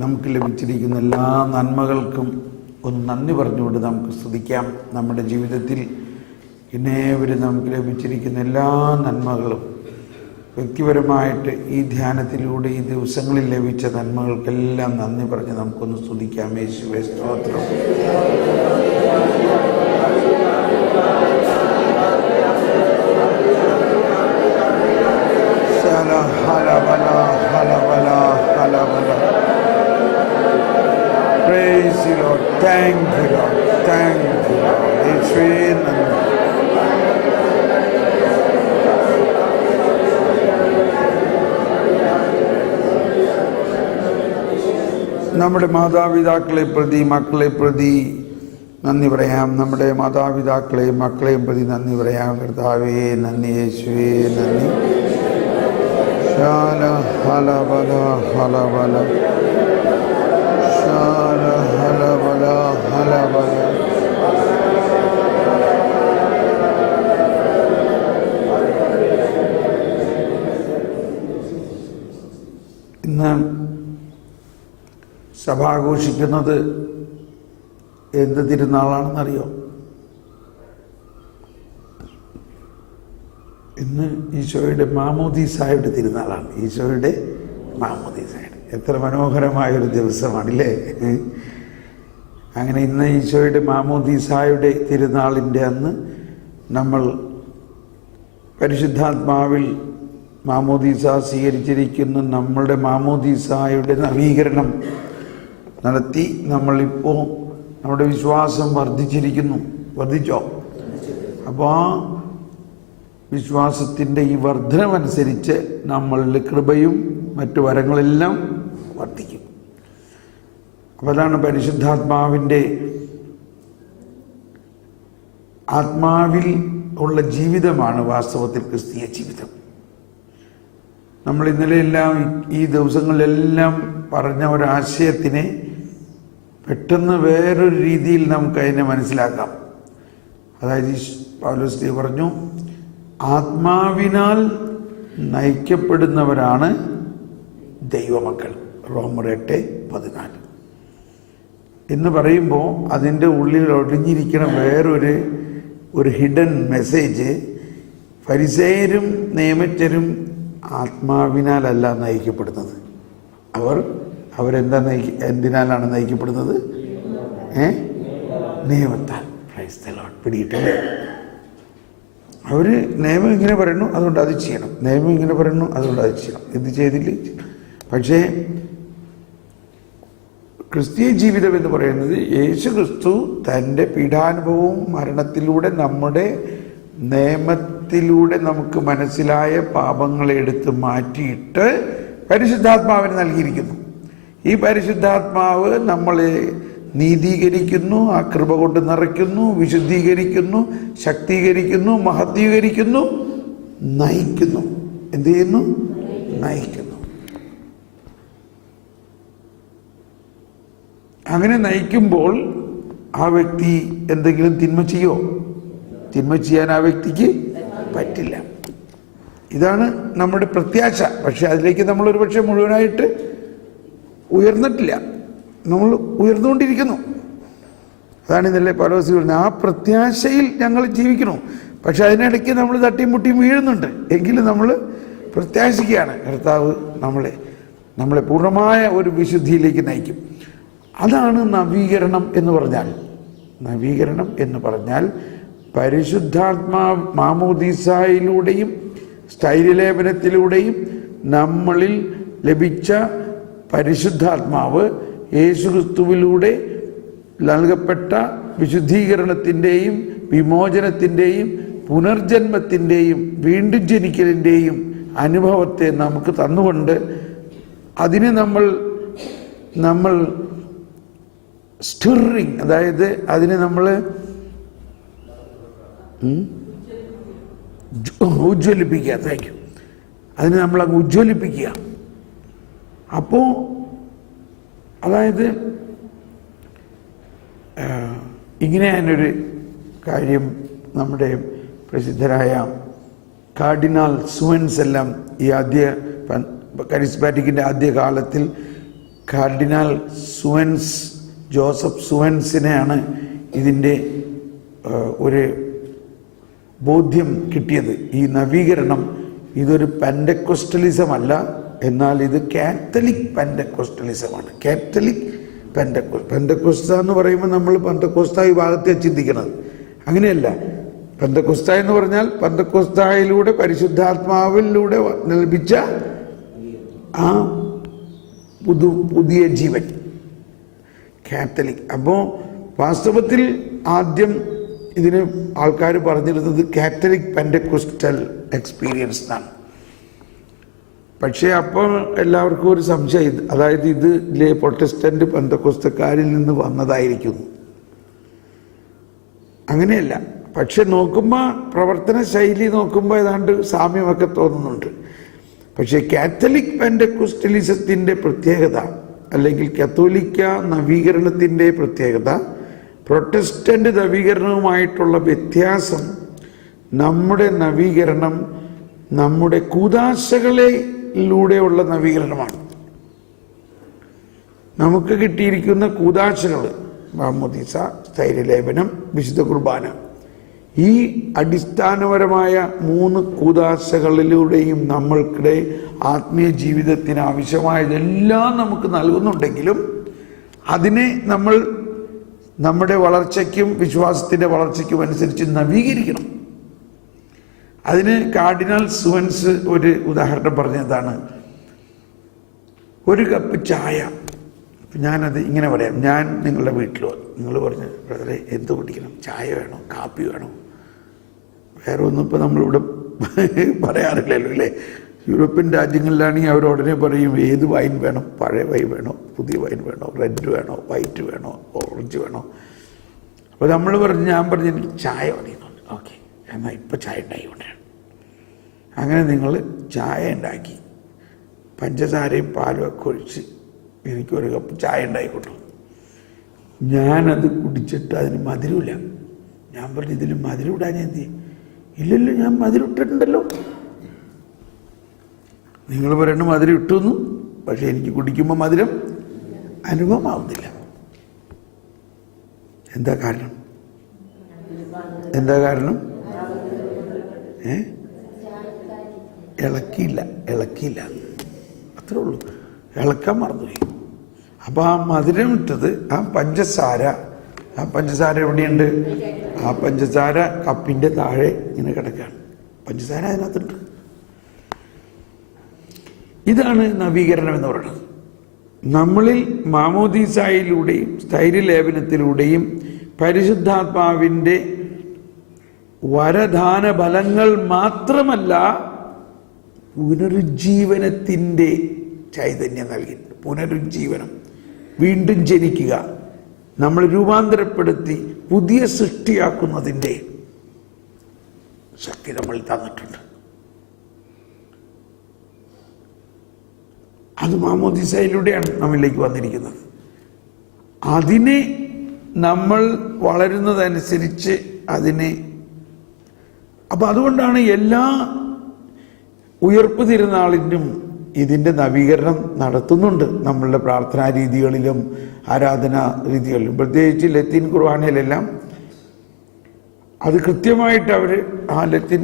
നമുക്ക് ലഭിച്ചിരിക്കുന്ന എല്ലാ നന്മകൾക്കും ഒന്ന് നന്ദി പറഞ്ഞുകൊണ്ട് നമുക്ക് സ്തുതിക്കാം. നമ്മുടെ ജീവിതത്തിൽ ഇന്നേവരെ നമുക്ക് ലഭിച്ചിരിക്കുന്ന എല്ലാ നന്മകളും വ്യക്തിപരമായിട്ട് ഈ ധ്യാനത്തിലൂടെ ഈ ദിവസങ്ങളിൽ ലഭിച്ച നന്മകൾക്കെല്ലാം നന്ദി പറഞ്ഞ് നമുക്കൊന്ന് സ്തുതിക്കാം. യേശുവേ സ്തോത്രം. Praise you, Lord. Thank you, Lord. Thank you, Lord. യേശുവേ നന്ദി. നമ്മുടെ മാതാപിതാക്കളെ പ്രതി മക്കളെ പ്രതി നന്ദി പറയാം. നമ്മുടെ മാതാപിതാക്കളെയും മക്കളെയും പ്രതി നന്ദി പറയാം. കർത്താവേ നന്ദി, യേശുവേ നന്ദി. ശാല ഹലബല ഹലബല ശാല ഹലബല ഹലബല. ഇന്ന് സഭ ആഘോഷിക്കുന്നത് എന്ത് തിരുനാളാണെന്നറിയോ? ഇന്ന് ഈശോയുടെ മാമോദീസായുടെ തിരുനാളാണ്. ഈശോയുടെ മാമോദീസായുടെ എത്ര മനോഹരമായൊരു ദിവസമാണല്ലേ. അങ്ങനെ ഇന്ന് ഈശോയുടെ മാമോദീസായുടെ തിരുനാളിൻ്റെ അന്ന് നമ്മൾ പരിശുദ്ധാത്മാവിൽ മാമോദീസ സ്വീകരിച്ചിരിക്കുന്ന നമ്മളുടെ മാമോദീസായുടെ നവീകരണം നടത്തി നമ്മളിപ്പോൾ നമ്മുടെ വിശ്വാസം വർദ്ധിച്ചോ? അപ്പോൾ ആ വിശ്വാസത്തിൻ്റെ ഈ വർധനമനുസരിച്ച് നമ്മളുടെ കൃപയും മറ്റു വരങ്ങളെല്ലാം വർദ്ധിക്കും. അപ്പോൾ അതാണ് പരിശുദ്ധാത്മാവിൻ്റെ ആത്മാവിൽ ഉള്ള ജീവിതമാണ് വാസ്തവത്തിൽ ക്രിസ്തീയ ജീവിതം. നമ്മൾ ഇന്നലെയെല്ലാം ഈ ദിവസങ്ങളിലെല്ലാം പറഞ്ഞ ഒരാശയത്തിനെ പെട്ടെന്ന് വേറൊരു രീതിയിൽ നമുക്ക് അതിനെ മനസ്സിലാക്കാം. അതായത് പൗലോസ് പറഞ്ഞു, ആത്മാവിനാൽ നയിക്കപ്പെടുന്നവരാണ് ദൈവമക്കൾ. റോമർ 8:14 എന്ന് പറയുമ്പോൾ അതിൻ്റെ ഉള്ളിൽ ഒളിഞ്ഞിരിക്കുന്ന വേറൊരു ഹിഡൻ മെസ്സേജ്, ഫരിസേയരും നിയമജ്ഞരും ആത്മാവിനാലല്ല നയിക്കപ്പെടുന്നത്. എന്തിനാലാണ് നയിക്കപ്പെടുന്നത്? നിയമത്താൽ. പിടിയിട്ടല്ലേ? അവർ നിയമം ഇങ്ങനെ പറയുന്നു, അതുകൊണ്ട് അത് ചെയ്യണം. നിയമം ഇങ്ങനെ പറയുന്നു, അതുകൊണ്ട് അത് ചെയ്യണം. ഇത് ചെയ്തില്ലേ? പക്ഷേ ക്രിസ്തീയ ജീവിതം എന്ന് പറയുന്നത് യേശു ക്രിസ്തു തൻ്റെ പീഡാനുഭവവും മരണത്തിലൂടെ നമ്മുടെ നിയമത്തിലൂടെ നമുക്ക് മനസ്സിലായ പാപങ്ങളെ എടുത്ത് മാറ്റിയിട്ട് പരിശുദ്ധാത്മാവിന് നൽകിയിരിക്കുന്നു. ഈ പരിശുദ്ധാത്മാവ് നമ്മളെ നീതീകരിക്കുന്നു, ആ കൃപ കൊണ്ട് നിറയ്ക്കുന്നു, വിശുദ്ധീകരിക്കുന്നു, ശക്തീകരിക്കുന്നു, മഹത്വീകരിക്കുന്നു, നയിക്കുന്നു. എന്ത് ചെയ്യുന്നു? നയിക്കുന്നു. അങ്ങനെ നയിക്കുമ്പോൾ ആ വ്യക്തി എന്തെങ്കിലും തിന്മ ചെയ്യോ? തിന്മ ചെയ്യാൻ ആ വ്യക്തിക്ക് പറ്റില്ല. ഇതാണ് നമ്മുടെ പ്രത്യാശ. പക്ഷെ അതിലേക്ക് നമ്മളൊരു പക്ഷേ മുഴുവനായിട്ട് ഉയർന്നിട്ടില്ല. നമ്മൾ ഉയർന്നുകൊണ്ടിരിക്കുന്നു. അതാണ് ഇന്നലെ പൗലോസ് പറഞ്ഞത്, ആ പ്രത്യാശയിൽ ഞങ്ങൾ ജീവിക്കണം. പക്ഷെ അതിനിടയ്ക്ക് നമ്മൾ തട്ടിയും മുട്ടിയും വീഴുന്നുണ്ട്. എങ്കിലും നമ്മൾ പ്രത്യാശിക്കുകയാണ്, കർത്താവ് നമ്മളെ പൂർണ്ണമായ ഒരു വിശുദ്ധിയിലേക്ക് നയിക്കും. അതാണ് നവീകരണം എന്ന് പറഞ്ഞാൽ. നവീകരണം എന്ന് പറഞ്ഞാൽ പരിശുദ്ധാത്മാ മാമോദീസായിലൂടെയും സ്ഥൈര്യലേപനത്തിലൂടെയും നമ്മളിൽ ലഭിച്ച പരിശുദ്ധാത്മാവ് യേശുക്രിസ്തുവിലൂടെ നൽകപ്പെട്ട വിശുദ്ധീകരണത്തിൻ്റെയും വിമോചനത്തിൻ്റെയും പുനർജന്മത്തിൻ്റെയും വീണ്ടും ജനിക്കലിൻ്റെയും അനുഭവത്തെ നമുക്ക് തന്നുകൊണ്ട് അതിനെ നമ്മൾ സ്റ്റിറിങ്, അതായത് അതിനെ നമ്മൾ ഉജ്ജ്വലിപ്പിക്കുക. അതിനെ നമ്മളങ്ങ് ഉജ്ജ്വലിപ്പിക്കുക. അപ്പോൾ അതായത് ഇങ്ങനെ ഞാനൊരു കാര്യം നമ്മുടെ പ്രസിദ്ധരായ കാർഡിനാൾ സുവൻസ് എല്ലാം ഈ കരിസ്മാറ്റിക്കിൻ്റെ ആദ്യ കാലത്തിൽ കാർഡിനാൽ ജോസഫ് സുവൻസിനെയാണ് ഇതിൻ്റെ ഒരു ബോധ്യം കിട്ടിയത്. ഈ നവീകരണം ഇതൊരു പെൻഡക്കോസ്റ്റലിസം അല്ല, എന്നാൽ ഇത് കാത്തലിക് പെൻഡക്കോസ്റ്റലിസമാണ്. കാത്തലിക് പെന്തക്കോസ്ത എന്ന് പറയുമ്പോൾ നമ്മൾ പെന്തക്കോസ്ത വിഭാഗത്തെ ചിന്തിക്കുന്നത് അങ്ങനെയല്ല. പെന്തക്കോസ്ത എന്ന് പറഞ്ഞാൽ പെന്തക്കോസ്തയിലൂടെ പരിശുദ്ധാത്മാവിലൂടെ ലഭിച്ച ആ പുതിയ ജീവൻ, കാത്തലിക്. അപ്പോൾ വാസ്തവത്തിൽ ആദ്യം ഇതിന് ആൾക്കാർ പറഞ്ഞിരുന്നത് കാത്തലിക് പെന്തക്കോസ്റ്റൽ എക്സ്പീരിയൻസ് എന്നാണ്. പക്ഷേ അപ്പോൾ എല്ലാവർക്കും ഒരു സംശയം, അതായത് ഇതിലെ പ്രൊട്ടസ്റ്റന്റ് പെന്തക്കോസ്തക്കാരിൽ നിന്ന് വന്നതായിരിക്കുന്നു. അങ്ങനെയല്ല. പക്ഷെ നോക്കുമ്പോൾ പ്രവർത്തന ശൈലി നോക്കുമ്പോൾ ഏതാണ്ട് സാമ്യമൊക്കെ തോന്നുന്നുണ്ട്. പക്ഷേ കാത്തലിക് പെന്തക്കോസ്റ്റലിസത്തിൻ്റെ പ്രത്യേകത, അല്ലെങ്കിൽ കത്തോലിക്ക നവീകരണത്തിൻ്റെ പ്രത്യേകത, പ്രൊട്ടസ്റ്റന്റ് നവീകരണവുമായിട്ടുള്ള വ്യത്യാസം, നമ്മുടെ നവീകരണം നമ്മുടെ കൂദാശകളിലൂടെയുള്ള നവീകരണമാണ്. നമുക്ക് കിട്ടിയിരിക്കുന്ന കൂദാശകൾ, മാമോദീസ, സ്ഥൈര്യലേപനം, വിശുദ്ധ കുർബാന, ഈ അടിസ്ഥാനപരമായ 3 കൂദാശകളിലൂടെയും നമ്മൾക്കിടെ ആത്മീയ ജീവിതത്തിന് ആവശ്യമായതെല്ലാം നമുക്ക് നൽകുന്നുണ്ടെങ്കിലും അതിനെ നമ്മൾ നമ്മുടെ വളർച്ചയ്ക്കും വിശ്വാസത്തിൻ്റെ വളർച്ചയ്ക്കും അനുസരിച്ച് നവീകരിക്കണം. അതിന് കാർഡിനാൽ സുവൻസ് ഒരു ഉദാഹരണം പറഞ്ഞതാണ്. ഒരു കപ്പ് ചായ, ഞാനത് ഇങ്ങനെ പറയാം. ഞാൻ നിങ്ങളുടെ വീട്ടിൽ വന്നു, നിങ്ങൾ പറഞ്ഞു ബ്രദറെ എന്ത് കുടിക്കണം, ചായ വേണോ കാപ്പി വേണോ? വേറെ ഒന്നും ഇപ്പോൾ നമ്മളിവിടെ പറയാറില്ലല്ലോ അല്ലേ. യൂറോപ്യൻ രാജ്യങ്ങളിലാണെങ്കിൽ അവർ ഉടനെ പറയും ഏത് വൈൻ വേണം, പഴയ വൈൻ വേണോ, പുതിയ വൈൻ വേണോ, റെഡ് വേണോ, വൈറ്റ് വേണോ, ഓറഞ്ച് വേണോ? അപ്പോൾ നമ്മൾ പറഞ്ഞു, ഞാൻ പറഞ്ഞു എനിക്ക് ചായ മതിയെന്നുണ്ട്. ഓക്കെ, എന്നാൽ ഇപ്പം ചായ ഉണ്ടായിക്കൊണ്ടാണ്. അങ്ങനെ നിങ്ങൾ ചായ ഉണ്ടാക്കി പഞ്ചസാരയും പാലും ഒക്കെ ഒഴിച്ച് എനിക്കൊരു കപ്പ് ചായ ഉണ്ടായിക്കൊണ്ടു. ഞാനത് കുടിച്ചിട്ട് അതിന് മധുരമില്ല. ഞാൻ പറഞ്ഞു ഇതിൽ മധുരം ഇടാൻ ഞാൻ എന്ത് ചെയ്യും? ഇല്ലല്ലോ, ഞാൻ മധുരം ഇട്ടിട്ടുണ്ടല്ലോ. നിങ്ങൾ പറയണ മധുരം ഇട്ടുന്നു, പക്ഷെ എനിക്ക് കുടിക്കുമ്പോൾ മധുരം അനുഭവമാവുന്നില്ല. എന്താ കാരണം? ഇളക്കിയില്ല, അത്രേ ഉള്ളൂ. ഇളക്കാൻ മറന്നുപോയി. അപ്പോൾ ആ മധുരം ഇട്ടത്, ആ പഞ്ചസാര എവിടെയുണ്ട്? ആ പഞ്ചസാര കപ്പിൻ്റെ താഴെ ഇങ്ങനെ കിടക്കുകയാണ്. പഞ്ചസാര അതിനകത്തുണ്ട്. ഇതാണ് നവീകരണം എന്ന് പറയുന്നത്. നമ്മളിൽ മാമോദീസായിലൂടെയും സ്ഥൈര്യലേപനത്തിലൂടെയും പരിശുദ്ധാത്മാവിൻ്റെ വരദാന ഫലങ്ങൾ മാത്രമല്ല, പുനരുജ്ജീവനത്തിൻ്റെ ചൈതന്യം നൽകിയിട്ടുണ്ട്. പുനരുജ്ജീവനം, വീണ്ടും ജനിക്കുക, നമ്മൾ രൂപാന്തരപ്പെടുത്തി പുതിയ സൃഷ്ടിയാക്കുന്നതിൻ്റെ ശക്തി നമ്മൾ തന്നിട്ടുണ്ട്. അത് മാമോദീസയിലൂടെയാണ് നമ്മളിലേക്ക് വന്നിരിക്കുന്നത്. അതിനെ നമ്മൾ വളരുന്നതനുസരിച്ച് അതിനെ, അപ്പം അതുകൊണ്ടാണ് എല്ലാ ഉയർപ്പ് തിരുനാളിനും ഇതിൻ്റെ നവീകരണം നടത്തുന്നുണ്ട്. നമ്മളുടെ പ്രാർത്ഥനാ രീതികളിലും ആരാധനാ രീതികളിലും, പ്രത്യേകിച്ച് ലത്തീൻ കുർബാനയിലെല്ലാം അത് കൃത്യമായിട്ട് അവർ ആ ലത്തീൻ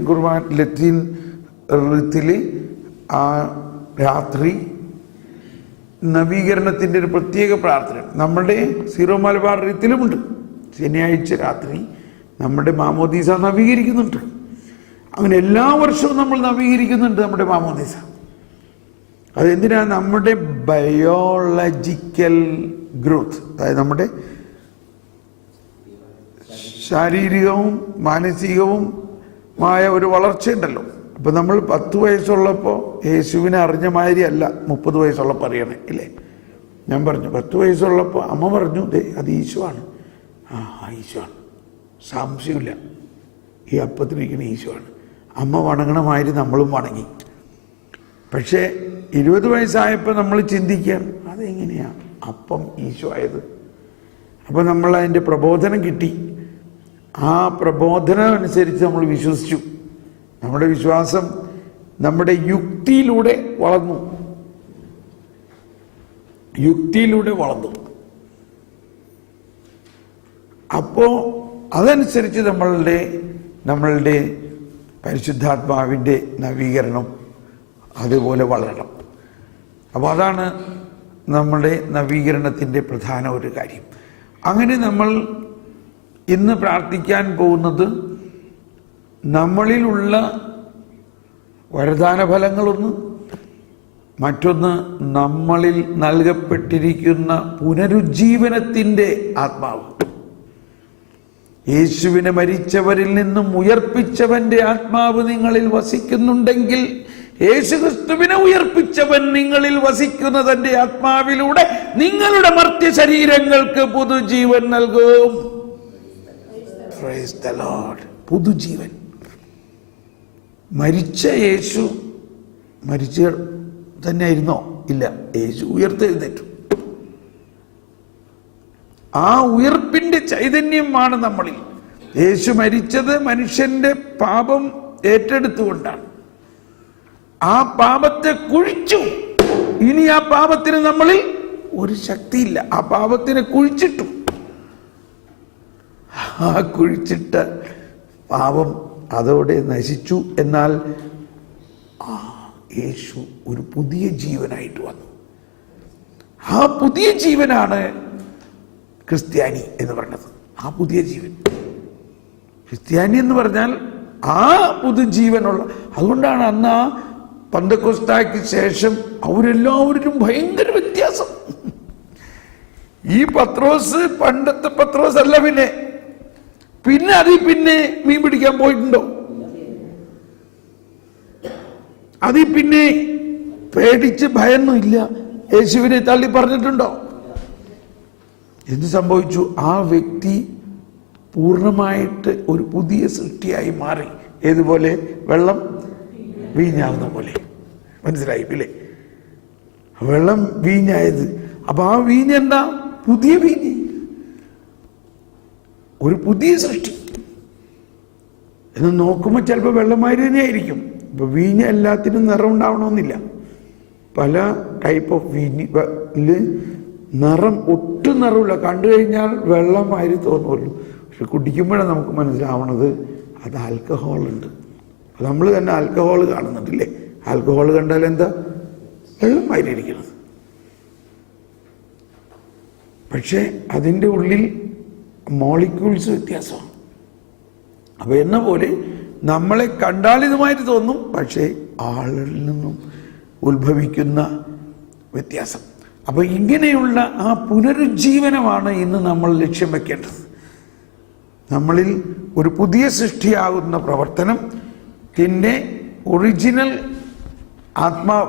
ഋത്തിൽ ആ രാത്രി നവീകരണത്തിൻ്റെ ഒരു പ്രത്യേക പ്രാർത്ഥന നമ്മുടെ സീറോ മലബാർ ഋത്തിലുമുണ്ട്. ശനിയാഴ്ച രാത്രി നമ്മുടെ മാമോദീസ നവീകരിക്കുന്നുണ്ട്. അങ്ങനെ എല്ലാ വർഷവും നമ്മൾ നവീകരിക്കുന്നുണ്ട് നമ്മുടെ മാമോദീസ. അതെന്തിനാ? നമ്മുടെ ബയോളജിക്കൽ ഗ്രോത്ത്, അതായത് നമ്മുടെ ശാരീരികവും മാനസികവുമായ ഒരു വളർച്ചയുണ്ടല്ലോ. അപ്പം നമ്മൾ 10 വയസ്സുള്ളപ്പോൾ യേശുവിനെ അറിഞ്ഞ മാതിരി അല്ല 30 വയസ്സുള്ളപ്പോൾ അറിയണേ, ഇല്ലേ? ഞാൻ പറഞ്ഞു 10 വയസ്സുള്ളപ്പോൾ അമ്മ പറഞ്ഞു അത് ഈശോ ആണ്. ഈശോ ആണ്, സംശയമില്ല, ഈ അപ്പത്തിനിരിക്കുന്ന ഈശോ ആണ്. അമ്മ വണങ്ങണ മാതിരി നമ്മളും വണങ്ങി. പക്ഷേ 20 വയസ്സായപ്പോൾ നമ്മൾ ചിന്തിക്കുകയാണ് അതെങ്ങനെയാണ് അപ്പം ഈശോ ആയത്? അപ്പോൾ നമ്മൾ അതിൻ്റെ പ്രബോധനം കിട്ടി. ആ പ്രബോധനം അനുസരിച്ച് നമ്മൾ വിശ്വസിച്ചു. നമ്മുടെ വിശ്വാസം നമ്മുടെ യുക്തിയിലൂടെ വളർന്നു. യുക്തിയിലൂടെ വളർന്നു. അപ്പോൾ അതനുസരിച്ച് നമ്മളുടെ പരിശുദ്ധാത്മാവിൻ്റെ നവീകരണം അതുപോലെ വളരണം. അപ്പോൾ അതാണ് നമ്മുടെ നവീകരണത്തിൻ്റെ പ്രധാന ഒരു കാര്യം. അങ്ങനെ നമ്മൾ ഇന്ന് പ്രാർത്ഥിക്കാൻ പോകുന്നത് നമ്മളിലുള്ള വരദാന ഫലങ്ങളൊന്ന്, മറ്റൊന്ന് നമ്മളിൽ നൽകപ്പെട്ടിരിക്കുന്ന പുനരുജ്ജീവനത്തിൻ്റെ ആത്മാവ്. യേശുവിനെ മരിച്ചവരിൽ നിന്നും ഉയർപ്പിച്ചവന്റെ ആത്മാവ് നിങ്ങളിൽ വസിക്കുന്നുണ്ടെങ്കിൽ യേശുക്രിസ്തുവിനെ ഉയർപ്പിച്ചവൻ നിങ്ങളിൽ വസിക്കുന്ന തന്റെ ആത്മാവിലൂടെ നിങ്ങളുടെ മർത്യ ശരീരങ്ങൾക്ക് പുതുജീവൻ നൽകും. Praise the Lord. പുതുജീവൻ. മരിച്ച യേശു മരിച്ച തന്നെ ആയിരുന്നോ? ഇല്ല, യേശു ഉയർത്തെഴുന്നേറ്റു. ആ ഉയർപ്പിന്റെ ചൈതന്യമാണ് നമ്മളിൽ. യേശു മരിച്ചത് മനുഷ്യന്റെ പാപം ഏറ്റെടുത്തുകൊണ്ടാണ്. ആ പാപത്തെ കുഴിച്ചു. ഇനി ആ പാപത്തിന് നമ്മളിൽ ഒരു ശക്തിയില്ല. ആ പാപത്തിനെ കുഴിച്ചിട്ടു. ആ കുഴിച്ചിട്ട പാപം അതോടെ നശിച്ചു. എന്നാൽ യേശു ഒരു പുതിയ ജീവനായിട്ട് വന്നു. ആ പുതിയ ജീവനാണ് ക്രിസ്ത്യാനി എന്ന് പറയുന്നത്. ആ പുതിയ ജീവൻ, ക്രിസ്ത്യാനി എന്ന് പറഞ്ഞാൽ ആ പുതുജീവനുള്ള. അതുകൊണ്ടാണ് അന്ന് ആ പന്തക്കോസ്തായ്ക്ക് ശേഷം അവരെല്ലാവരും ഭയങ്കര വ്യത്യാസം. ഈ പത്രോസ് പണ്ടത്തെ പത്രോസ് അല്ല. പിന്നെ പിന്നെ മീൻ പിടിക്കാൻ പോയിട്ടുണ്ടോ? പിന്നെ പേടിച്ച് ഭയമൊന്നുമില്ല. യേശുവിനെ തള്ളി പറഞ്ഞിട്ടുണ്ടോ? എന്ത് സംഭവിച്ചു? ആ വ്യക്തി പൂർണ്ണമായിട്ട് ഒരു പുതിയ സൃഷ്ടിയായി മാറി. ഏതുപോലെ? വെള്ളം വീഞ്ഞാവുന്ന പോലെ. മനസ്സിലായില്ലേ? വെള്ളം വീഞ്ഞായത്. അപ്പൊ ആ വീഞ്ഞ് എന്താ? പുതിയ വീഞ്ഞ്, ഒരു പുതിയ സൃഷ്ടി എന്ന് നോക്കുമ്പോൾ ചിലപ്പോൾ വെള്ളമാതിരി തന്നെയായിരിക്കും. ഇപ്പൊ വീഞ്ഞ് എല്ലാത്തിനും നിറം ഉണ്ടാവണമെന്നില്ല. പല ടൈപ്പ് ഓഫ് വീഞ്ഞില് നിറം ഒട്ടും നിറമില്ല. കണ്ടു കഴിഞ്ഞാൽ വെള്ളമാതിരി തോന്നുമല്ലോ. പക്ഷെ കുടിക്കുമ്പോഴാണ് നമുക്ക് മനസ്സിലാവണത് അത് ആൽക്കഹോൾ ഉണ്ട്. നമ്മൾ തന്നെ ആൽക്കഹോൾ കാണുന്നുണ്ടല്ലേ? ആൽക്കഹോൾ കണ്ടാൽ എന്താ? വെള്ളമാതിരി ഇരിക്കുന്നത്. പക്ഷെ അതിൻ്റെ ഉള്ളിൽ മോളിക്യൂൾസ് വ്യത്യാസമാണ്. അപ്പൊ എന്ന പോലെ നമ്മളെ കണ്ടാൽ ഇതുമായിട്ട് തോന്നും, പക്ഷേ ആളിൽ നിന്നും ഉത്ഭവിക്കുന്ന വ്യത്യാസം. അപ്പൊ ഇങ്ങനെയുള്ള ആ പുനരുജ്ജീവനമാണ് ഇന്ന് നമ്മൾ ലക്ഷ്യം വെക്കേണ്ടത്. നമ്മളിൽ ഒരു പുതിയ സൃഷ്ടിയാകുന്ന പ്രവർത്തനം, പിന്നെ ഒറിജിനൽ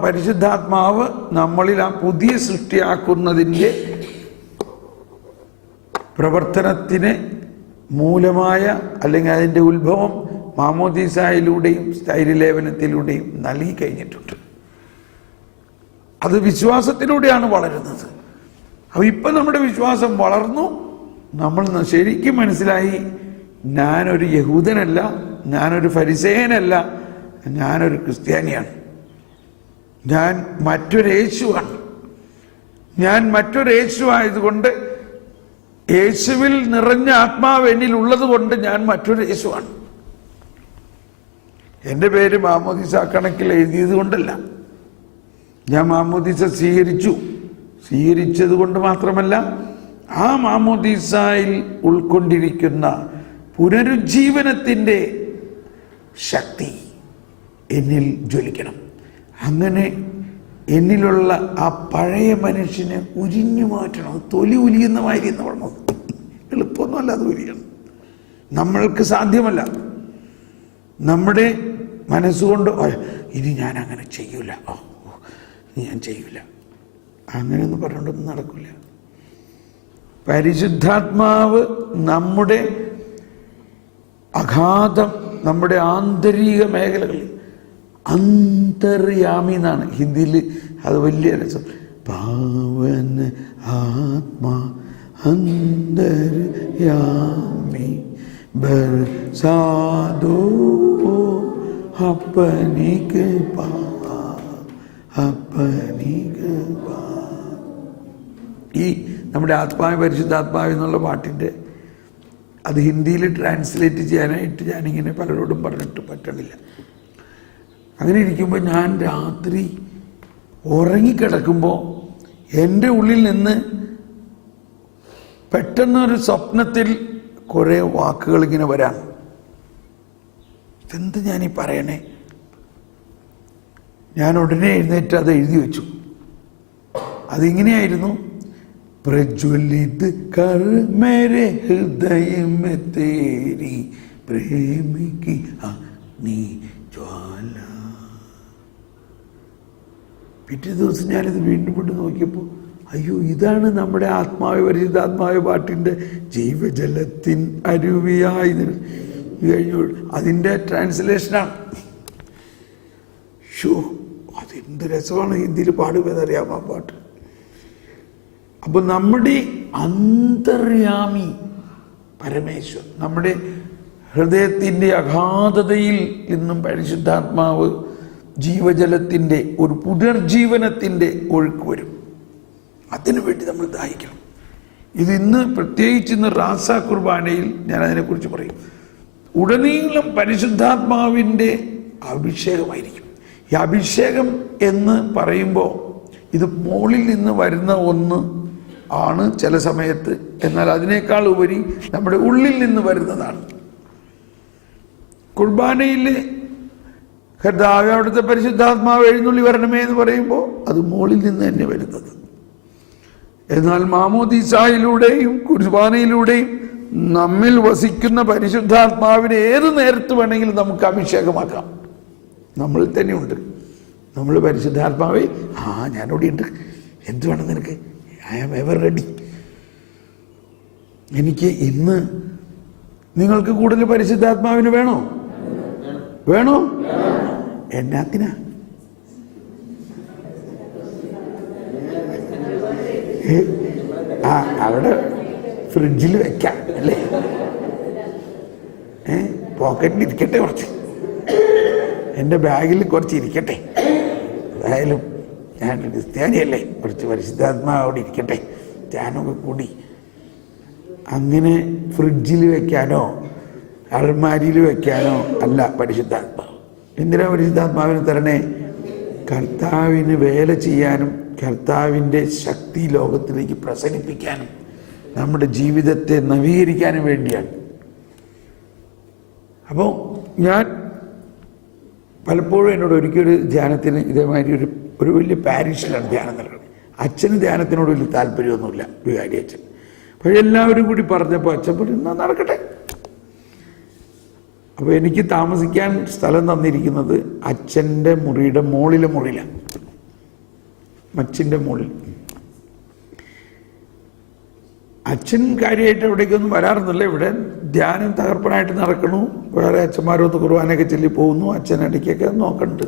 പരിശുദ്ധാത്മാവ് നമ്മളിൽ ആ പുതിയ സൃഷ്ടിയാക്കുന്നതിൻ്റെ പ്രവർത്തനത്തിന് മൂലമായ അല്ലെങ്കിൽ അതിൻ്റെ ഉത്ഭവം മാമോദീസായിലൂടെയും സ്ഥൈര്യലേപനത്തിലൂടെയും നൽകി കഴിഞ്ഞിട്ടുണ്ട്. അത് വിശ്വാസത്തിലൂടെയാണ് വളരുന്നത്. അപ്പോൾ ഇപ്പം നമ്മുടെ വിശ്വാസം വളർന്നു. നമ്മൾ ശരിക്കും മനസ്സിലായി, ഞാനൊരു യഹൂദനല്ല, ഞാനൊരു ഫരിസേയനല്ല, ഞാനൊരു ക്രിസ്ത്യാനിയാണ്. ഞാൻ മറ്റൊരു യേശുവാണ്. ഞാൻ മറ്റൊരു യേശു ആയതുകൊണ്ട്, യേശുവിൽ നിറഞ്ഞ ആത്മാവ് എന്നിൽ ഉള്ളത് കൊണ്ട് ഞാൻ മറ്റൊരു യേശുവാണ്. എൻ്റെ പേര് മാമോദീസ കണക്കിൽ എഴുതിയത് കൊണ്ടല്ല. ഞാൻ മാമോദീസ സ്വീകരിച്ചത് കൊണ്ട് മാത്രമല്ല, ആ മാമോദീസയിൽ ഉൾക്കൊണ്ടിരിക്കുന്ന പുനരുജ്ജീവനത്തിൻ്റെ ശക്തി എന്നിൽ ജ്വലിക്കണം. അങ്ങനെ എന്നിലുള്ള ആ പഴയ മനുഷ്യനെ ഉരിഞ്ഞു മാറ്റണം. തൊലി ഉലിയുന്ന മാതിരി എന്ന് പറഞ്ഞത് എളുപ്പമൊന്നുമല്ല. അത് ഉരിയണം. നമ്മൾക്ക് സാധ്യമല്ല. നമ്മുടെ മനസ്സുകൊണ്ട് ഇനി ഞാൻ അങ്ങനെ ചെയ്യൂല, ഞാൻ ചെയ്യൂല, അങ്ങനെയൊന്നും പറഞ്ഞുകൊണ്ടൊന്നും നടക്കില്ല. പരിശുദ്ധാത്മാവ് നമ്മുടെ അഗാധം, നമ്മുടെ ആന്തരിക മേഖലകളിൽ, അന്തര്യാമി എന്നാണ് ഹിന്ദിയിൽ. അത് വലിയ രസം. പാവന ആത്മാ അന്തര്യാമി ബർസാദോ अपनी कृपा, अपनी कृपा. ഈ നമ്മുടെ ആത്മാവ് പരിശുദ്ധാത്മാവ് എന്നുള്ള പാട്ടിൻ്റെ അത് ഹിന്ദിയിൽ ട്രാൻസ്ലേറ്റ് ചെയ്യാനായിട്ട് ഞാനിങ്ങനെ പലരോടും പറഞ്ഞിട്ട് പറ്റണില്ല. അങ്ങനെ ഇരിക്കുമ്പോൾ ഞാൻ രാത്രി ഉറങ്ങിക്കിടക്കുമ്പോൾ എൻ്റെ ഉള്ളിൽ നിന്ന് പെട്ടെന്നൊരു സ്വപ്നത്തിൽ കുറേ വാക്കുകൾ ഇങ്ങനെ വരാം. എന്ത് ഞാനീ പറയണേ? ഞാൻ ഉടനെ എഴുന്നേറ്റ് അത് എഴുതി വെച്ചു. അതിങ്ങനെയായിരുന്നു: പ്രജ്വലിത് കർ മേരെ ഹൃദയ മേ തേരി പ്രേമ കി അഗ്നി ജ്വാല. പിറ്റേ ദിവസം ഞാനിത് വീണ്ടും നോക്കിയപ്പോൾ അയ്യോ, ഇതാണ് നമ്മുടെ ആത്മാവ് പരിശുദ്ധാത്മാവ് പാട്ടിൻ്റെ ജീവജലത്തിൻ അരുവിയായി കഴിഞ്ഞു. അതിൻ്റെ ട്രാൻസ്ലേഷനാണ്. ഷോ, അതെന്ത് രസമാണ് ഹിന്ദിയിൽ പാടുമെന്നറിയാം ആ പാട്ട്. അപ്പോൾ നമ്മുടെ അന്തര്യാമി പരമേശ്വർ, നമ്മുടെ ഹൃദയത്തിൻ്റെ അഗാധതയിൽ നിന്നും പരിശുദ്ധാത്മാവ് ജീവജലത്തിൻ്റെ ഒരു പുനർജീവനത്തിൻ്റെ ഒഴുക്ക് വരും. അതിനു വേണ്ടി നമ്മൾ ദാഹിക്കണം. ഇതിന്ന് പ്രത്യേകിച്ച് ഇന്ന് റാസ കുർബാനയിൽ ഞാൻ അതിനെക്കുറിച്ച് പറയും. ഉടനീളം പരിശുദ്ധാത്മാവിൻ്റെ അഭിഷേകമായിരിക്കും. ഈ അഭിഷേകം എന്ന് പറയുമ്പോൾ ഇത് മുകളിൽ നിന്ന് വരുന്ന ഒന്ന് ആണ് ചില സമയത്ത്, എന്നാൽ അതിനേക്കാൾ ഉപരി നമ്മുടെ ഉള്ളിൽ നിന്ന് വരുന്നതാണ്. കുർബാനയിൽ കർത്താവേ അവിടുത്തെ പരിശുദ്ധാത്മാവ് എഴുന്നള്ളി വരണമേ എന്ന് പറയുമ്പോൾ അത് മുകളിൽ നിന്ന് തന്നെ വരുന്നത്. എന്നാൽ മാമോദീസായിലൂടെയും കുർബാനയിലൂടെയും നമ്മിൽ വസിക്കുന്ന പരിശുദ്ധാത്മാവിനെ ഏത് നേരത്ത് വേണമെങ്കിലും നമുക്ക് അഭിഷേകമാക്കാം. നമ്മളിൽ തന്നെയുണ്ട്. നമ്മൾ പരിശുദ്ധാത്മാവേ, ഞാനിവിടെ ഉണ്ട്, എന്ത് വേണം നിനക്ക്, ഐ ആം എവർ റെഡി. എനിക്ക് ഇന്ന് നിങ്ങൾക്ക് കൂടുതൽ പരിശുദ്ധാത്മാവിന് വേണോ? എന്നാത്തിനാ? അവിടെ ഫ്രിഡ്ജിൽ വെക്കാം അല്ലേ? പോക്കറ്റിൽ ഇരിക്കട്ടെ, കുറച്ച് എൻ്റെ ബാഗിൽ കുറച്ച് ഇരിക്കട്ടെ. ഏതായാലും ഞാൻ ക്രിസ്ത്യാനിയല്ലേ, കുറച്ച് പരിശുദ്ധാത്മാവ് അവിടെ ഇരിക്കട്ടെ, ഞാനൊക്കെ കൂടി. അങ്ങനെ ഫ്രിഡ്ജിൽ വെക്കാനോ അൾമാരിയിൽ വെക്കാനോ അല്ല പരിശുദ്ധാത്മാവ്. എന്തിനാ പരിശുദ്ധാത്മാവിന് തരണേ? കർത്താവിന് വേല ചെയ്യാനും കർത്താവിൻ്റെ ശക്തി ലോകത്തിലേക്ക് പ്രസരിപ്പിക്കാനും നമ്മുടെ ജീവിതത്തെ നവീകരിക്കാനും വേണ്ടിയാണ്. അപ്പോൾ ഞാൻ പലപ്പോഴും എന്നോട് ഒരിക്കലൊരു ധ്യാനത്തിന് ഇതേമാതിരി ഒരു വലിയ പാരിഷിലാണ് ധ്യാനം നൽകുന്നത്. അച്ഛന് ധ്യാനത്തിനോട് വലിയ താല്പര്യമൊന്നുമില്ല, വികാരി അച്ഛൻ. പക്ഷെ എല്ലാവരും കൂടി പറഞ്ഞപ്പോൾ അച്ഛൻ പറഞ്ഞു എന്നാൽ നടക്കട്ടെ. അപ്പോൾ എനിക്ക് താമസിക്കാൻ സ്ഥലം തന്നിരിക്കുന്നത് അച്ഛൻ്റെ മുറിയുടെ മുകളിലാണ്, മച്ചിൻ്റെ മുകളിൽ. അച്ഛൻ കാര്യമായിട്ട് എവിടേക്കൊന്നും വരാറൊന്നുമില്ല. ഇവിടെ ധ്യാനം തകർപ്പനായിട്ട് നടക്കണു, വേറെ അച്ഛന്മാരൊന്ന് കുർബാനയൊക്കെ ചൊല്ലി പോകുന്നു, അച്ഛൻ ഇടയ്ക്കൊക്കെ നോക്കണ്ട്.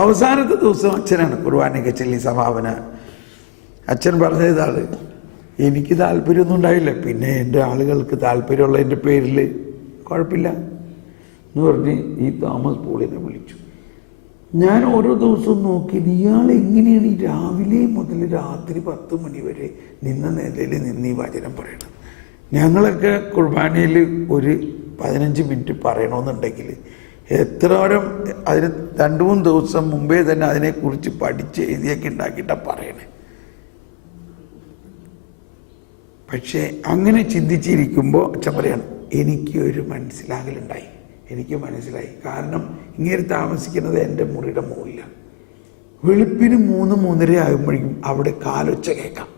അവസാനത്തെ ദിവസം അച്ഛനാണ് കുർബാനയൊക്കെ ചൊല്ലി സമാപന. അച്ഛൻ പറഞ്ഞ ഇതാണ്, എനിക്ക് താല്പര്യമൊന്നും ഉണ്ടായില്ല, പിന്നെ എൻ്റെ ആളുകൾക്ക് താല്പര്യമുള്ളതിൻ്റെ പേരിൽ കുഴപ്പമില്ല എന്ന് പറഞ്ഞ് ഈ തോമസ് പോളിനെ വിളിച്ചു. ഞാൻ ഓരോ ദിവസവും നോക്കി ഇയാൾ എങ്ങനെയാണ് ഈ രാവിലെ മുതൽ രാത്രി 10 മണി വരെ നിന്ന നിലയിൽ നിന്ന് ഈ വചനം പറയണം. ഞങ്ങളൊക്കെ കുർബാനയിൽ ഒരു 15 മിനിറ്റ് പറയണമെന്നുണ്ടെങ്കിൽ എത്രയോരം അതിന് 2-3 ദിവസം മുമ്പേ തന്നെ അതിനെക്കുറിച്ച് പഠിച്ച് എഴുതിയൊക്കെ ഉണ്ടാക്കിയിട്ടാണ് പറയണേ. പക്ഷേ അങ്ങനെ ചിന്തിച്ചിരിക്കുമ്പോൾ അച്ഛൻ പറയാണ്, എനിക്കൊരു മനസ്സിലാകലുണ്ടായി. എനിക്ക് മനസ്സിലായി. കാരണം ഇങ്ങനെ താമസിക്കുന്നത് എൻ്റെ മുറിയുടെ മുകളിലാണ്. വെളുപ്പിന് 3-3:30 ആകുമ്പോഴേക്കും അവിടെ കാലൊച്ച കേൾക്കാം.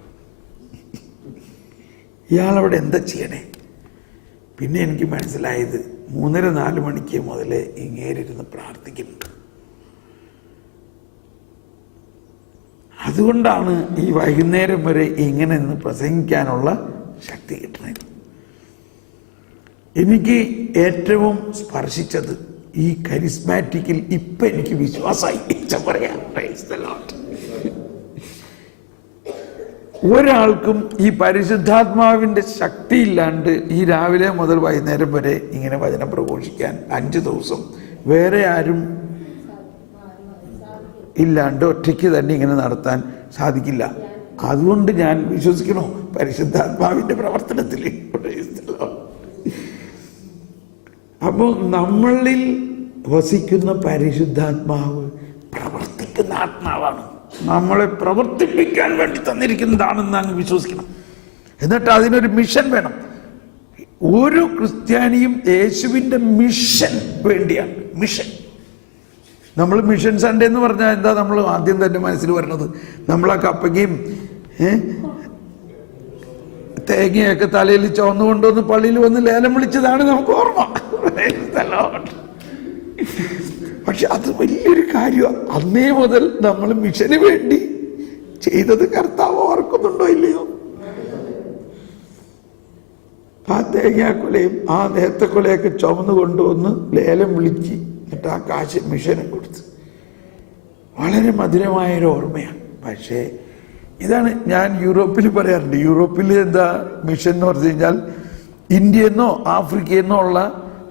ഇയാളവിടെ എന്താ ചെയ്യണേ? പിന്നെ എനിക്ക് മനസ്സിലായത് 3:30-4 മണിക്ക് മുതലേ ഇങ്ങേരിരുന്ന് പ്രാർത്ഥിക്കുന്നുണ്ട്. അതുകൊണ്ടാണ് ഈ വൈകുന്നേരം വരെ ഇങ്ങനെ നിന്ന് പ്രസംഗിക്കാനുള്ള ശക്തി കിട്ടുന്നത്. എനിക്ക് ഏറ്റവും സ്പർശിച്ചത് ഈ കരിസ്മാറ്റിക്കിൽ ഇപ്പം എനിക്ക് വിശ്വാസമായി. പറയാം, ഒരാൾക്കും ഈ പരിശുദ്ധാത്മാവിൻ്റെ ശക്തിയില്ലാണ്ട് ഈ രാവിലെ മുതൽ വൈകുന്നേരം വരെ ഇങ്ങനെ വചനം പ്രഘോഷിക്കാൻ 5 ദിവസം വേറെ ആരും ഇല്ലാണ്ട് ഒറ്റയ്ക്ക് തന്നെ ഇങ്ങനെ നടത്താൻ സാധിക്കില്ല. അതുകൊണ്ട് ഞാൻ വിശ്വസിക്കണോ പരിശുദ്ധാത്മാവിൻ്റെ പ്രവർത്തനത്തിൽ. അപ്പോൾ നമ്മളിൽ വസിക്കുന്ന പരിശുദ്ധാത്മാവ് പ്രവർത്തിക്കുന്ന ആത്മാവാണ്. നമ്മളെ പ്രവർത്തിപ്പിക്കാൻ വേണ്ടി തന്നിരിക്കുന്നതാണെന്ന് അങ്ങ് വിശ്വസിക്കണം. എന്നിട്ട് അതിനൊരു മിഷൻ വേണം. ഒരു ക്രിസ്ത്യാനിയും യേശുവിൻ്റെ മിഷൻ വേണ്ടിയാണ്. മിഷൻ. നമ്മൾ മിഷൻ സൺഡേ എന്ന് പറഞ്ഞാൽ എന്താ നമ്മൾ ആദ്യം തന്നെ മനസ്സിൽ വരുന്നത്? നമ്മൾ ആ കപ്പയ്ക്കയും തേങ്ങയൊക്കെ തലയിൽ ചുവന്നു കൊണ്ടുവന്ന് പള്ളിയിൽ വന്ന് ലേലം വിളിച്ചതാണ് നമുക്ക് ഓർമ്മ. പക്ഷെ അത് വലിയൊരു കാര്യമാണ്. അന്നേ മുതൽ നമ്മൾ മിഷന് വേണ്ടി ചെയ്തത് കർത്താവ് ഓർക്കുന്നുണ്ടോ ഇല്ലയോ? ആ തേങ്ങാക്കൊലയും ആ നേത്തക്കൊലയൊക്കെ ചുമന്ന് കൊണ്ടുവന്ന് ലേലം വിളിച്ച് എന്നിട്ട് ആ കാശ് മിഷന് കൊടുത്ത് വളരെ മധുരമായൊരു ഓർമ്മയാണ്. പക്ഷേ ഇതാണ് ഞാൻ യൂറോപ്പിൽ പറയാറുണ്ട്. യൂറോപ്പിൽ എന്താ മിഷൻ എന്ന് പറഞ്ഞു കഴിഞ്ഞാൽ ഇന്ത്യയിൽ നിന്നോ ആഫ്രിക്കയിൽ നിന്നോ ഉള്ള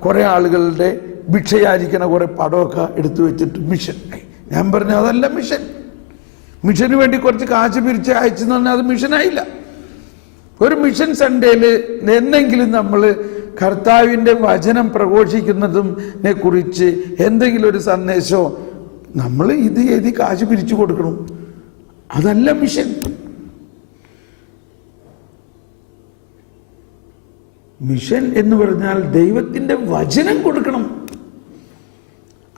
കുറേ ആളുകളുടെ ഭിക്ഷയാചിക്കണ കുറേ പടമൊക്കെ എടുത്തു വെച്ചിട്ട് മിഷൻ. ഞാൻ പറഞ്ഞു അതല്ല മിഷൻ. മിഷന് വേണ്ടി കുറച്ച് കാശ് പിരിച്ച് അയച്ചെന്ന് പറഞ്ഞാൽ അത് മിഷനായില്ല. ഒരു മിഷൻ സൺഡേയിൽ എന്നെങ്കിലും നമ്മൾ കർത്താവിൻ്റെ വചനം പ്രഘോഷിക്കുന്നതിനെ കുറിച്ച് എന്തെങ്കിലും ഒരു സന്ദേശമോ നമ്മൾ ഇത് എഴുതി കാശ് പിരിച്ചു കൊടുക്കണം. അതല്ല മിഷൻ. മിഷൻ എന്ന് പറഞ്ഞാൽ ദൈവത്തിൻ്റെ വചനം കൊടുക്കണം.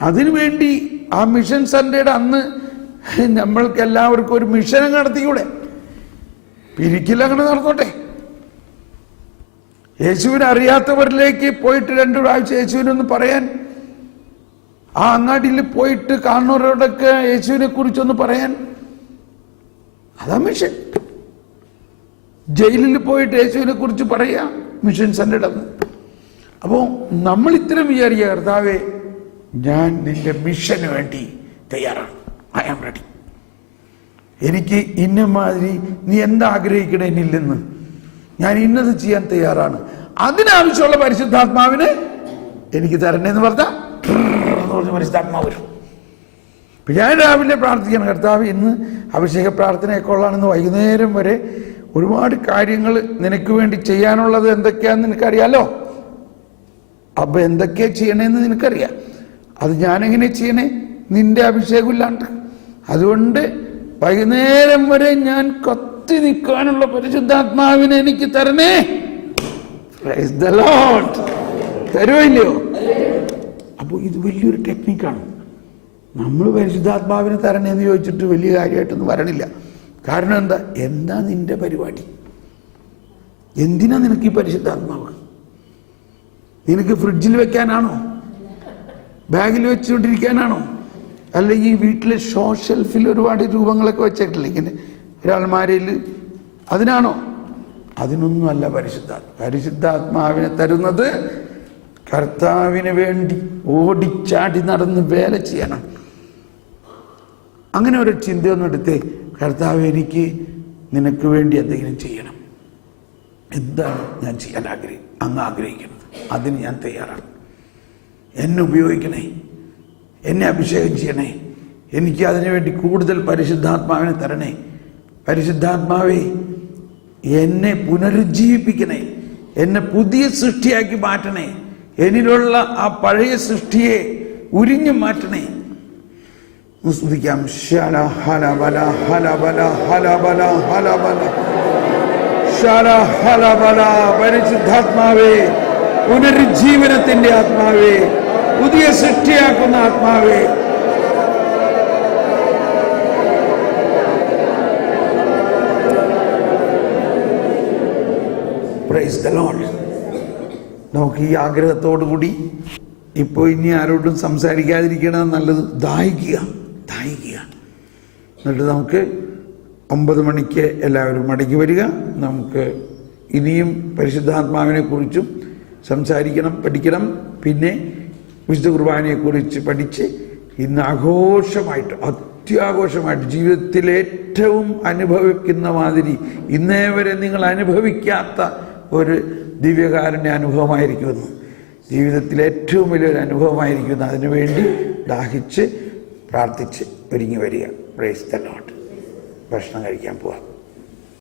അതിനുവേണ്ടി ആ മിഷൻ സൺഡേയുടെ അന്ന് നമ്മൾക്ക് എല്ലാവർക്കും ഒരു മിഷൻ നടത്തിക്കൂടെ? പിരിക്കില്ല, അങ്ങനെ നടന്നോട്ടെ. യേശുവിനെ അറിയാത്തവരിലേക്ക് പോയിട്ട് 2 പ്രാവശ്യം യേശുവിനൊന്ന് പറയാൻ, ആ അങ്ങാടിയിൽ പോയിട്ട് കാണുന്നവരോടൊക്കെ യേശുവിനെ കുറിച്ചൊന്ന് പറയാൻ, അതാ മിഷൻ. ജയിലിൽ പോയിട്ട് യേശുവിനെ കുറിച്ച് പറയാ മിഷൻ സൺഡേ. അപ്പോൾ നമ്മൾ ഇത്തരം വിചാരിക്കുക, കർത്താവേ ഞാൻ നിന്റെ മിഷന് വേണ്ടി തയ്യാറാണ്, ഐ ആം റെഡി. എനിക്ക് ഇന്ന മാതിരി നീ എന്താഗ്രഹിക്കണേ എന്നില്ലെന്ന്, ഞാൻ ഇന്നത് ചെയ്യാൻ തയ്യാറാണ്. അതിനാവശ്യമുള്ള പരിശുദ്ധാത്മാവിനെ എനിക്ക് തരണേന്ന് പറഞ്ഞാൽ പരിശുദ്ധാത്മാവ് വരും. ഇപ്പം ഞാൻ രാവിലെ പ്രാർത്ഥിക്കണം, കർത്താവ് ഇന്ന് അഭിഷേക പ്രാർത്ഥനയൊക്കെ ഉള്ളതാണെന്ന് വൈകുന്നേരം വരെ ഒരുപാട് കാര്യങ്ങൾ നിനക്ക് വേണ്ടി ചെയ്യാനുള്ളത് എന്തൊക്കെയാണെന്ന് നിനക്കറിയാലോ. അപ്പം എന്തൊക്കെയാ ചെയ്യണേന്ന് നിനക്കറിയാം. അത് ഞാനെങ്ങനെ ചെയ്യണേ? നിന്റെ അഭിഷേകം ഇല്ലാണ്ട്. അതുകൊണ്ട് വൈകുന്നേരം വരെ ഞാൻ കത്തി നിൽക്കാനുള്ള പരിശുദ്ധാത്മാവിനെ എനിക്ക് തരണേ. Praise the Lord. തരുമല്ലയോ? അപ്പോൾ ഇത് വലിയൊരു ടെക്നിക്കാണ്. നമ്മൾ പരിശുദ്ധാത്മാവിനെ തരണേന്ന് ചോദിച്ചിട്ട് വലിയ കാര്യമായിട്ടൊന്നും വരണില്ല. കാരണം എന്താ നിന്റെ പരിപാടി? എന്തിനാ നിനക്ക് ഈ പരിശുദ്ധാത്മാവ്? നിനക്ക് ഫ്രിഡ്ജിൽ വെക്കാനാണോ? ബാഗിൽ വെച്ചുകൊണ്ടിരിക്കാനാണോ? അല്ലെങ്കിൽ വീട്ടിലെ ഷോ ഷെൽഫിൽ ഒരുപാട് രൂപങ്ങളൊക്കെ വെച്ചിട്ടില്ല ഇങ്ങനെ ഒരാൾമാരയിൽ, അതിനാണോ? അതിനൊന്നുമല്ല പരിശുദ്ധാത്മാവിനെ തരുന്നത് കർത്താവിന് വേണ്ടി ഓടിച്ചാടി നടന്ന് വേല ചെയ്യണം. അങ്ങനെ ഒരു ചിന്തയൊന്നും എടുത്തേ, കർത്താവ് എനിക്ക് നിനക്ക് വേണ്ടി എന്തെങ്കിലും ചെയ്യണം. എന്താണ് ഞാൻ ചെയ്യാൻ അങ്ങ് ആഗ്രഹിക്കുന്നത്? അതിന് ഞാൻ തയ്യാറാണ്. എന്നെ ഉപയോഗിക്കണേ, എന്നെ അഭിഷേകം ചെയ്യണേ, എനിക്ക് അതിനുവേണ്ടി കൂടുതൽ പരിശുദ്ധാത്മാവിനെ തരണേ. പരിശുദ്ധാത്മാവേ എന്നെ പുനരുജ്ജീവിപ്പിക്കണേ, എന്നെ പുതിയ സൃഷ്ടിയാക്കി മാറ്റണേ, എന്നിലുള്ള ആ പഴയ സൃഷ്ടിയെ ഉരിഞ്ഞു മാറ്റണേ. സ്തുതിക്കാം. ശല ഹല ബല ഹല ബല ഹല ബല ഹല ബല ശല ഹല ബല. പരിശുദ്ധാത്മാവേ, പുനരുജ്ജീവനത്തിന്റെ ആത്മാവേ, പുതിയ സൃഷ്ടിയാക്കുന്ന ആത്മാവേ, പ്രൈസ് ദ ലോർഡ്. നമുക്ക് ഈ ആഗ്രഹത്തോടു കൂടി ഇപ്പോൾ ഇനി ആരോടും സംസാരിക്കാതിരിക്കണത് നല്ലത്. ദാഹിക്കുക. എന്നിട്ട് നമുക്ക് 9 മണിക്ക് എല്ലാവരും മടങ്ങി വരിക. നമുക്ക് ഇനിയും പരിശുദ്ധാത്മാവിനെ കുറിച്ചും സംസാരിക്കണം, പഠിക്കണം. പിന്നെ വിശുദ്ധ കുർബാനയെക്കുറിച്ച് പഠിച്ച് ഇന്ന് ആഘോഷമായിട്ട്, അത്യാഘോഷമായിട്ട്, ജീവിതത്തിൽ ഏറ്റവും അനുഭവിക്കുന്ന മാതിരി ഇന്നേ വരെ നിങ്ങൾ അനുഭവിക്കാത്ത ഒരു ദിവ്യകാരുണ്യ അനുഭവമായിരിക്കുമെന്ന്, ജീവിതത്തിൽ ഏറ്റവും വലിയൊരു അനുഭവമായിരിക്കുന്നു. അതിനുവേണ്ടി ദാഹിച്ച് പ്രാർത്ഥിച്ച് ഒരുങ്ങി വരിക. Price the Lord. ഭക്ഷണം കഴിക്കാൻ പോവാം.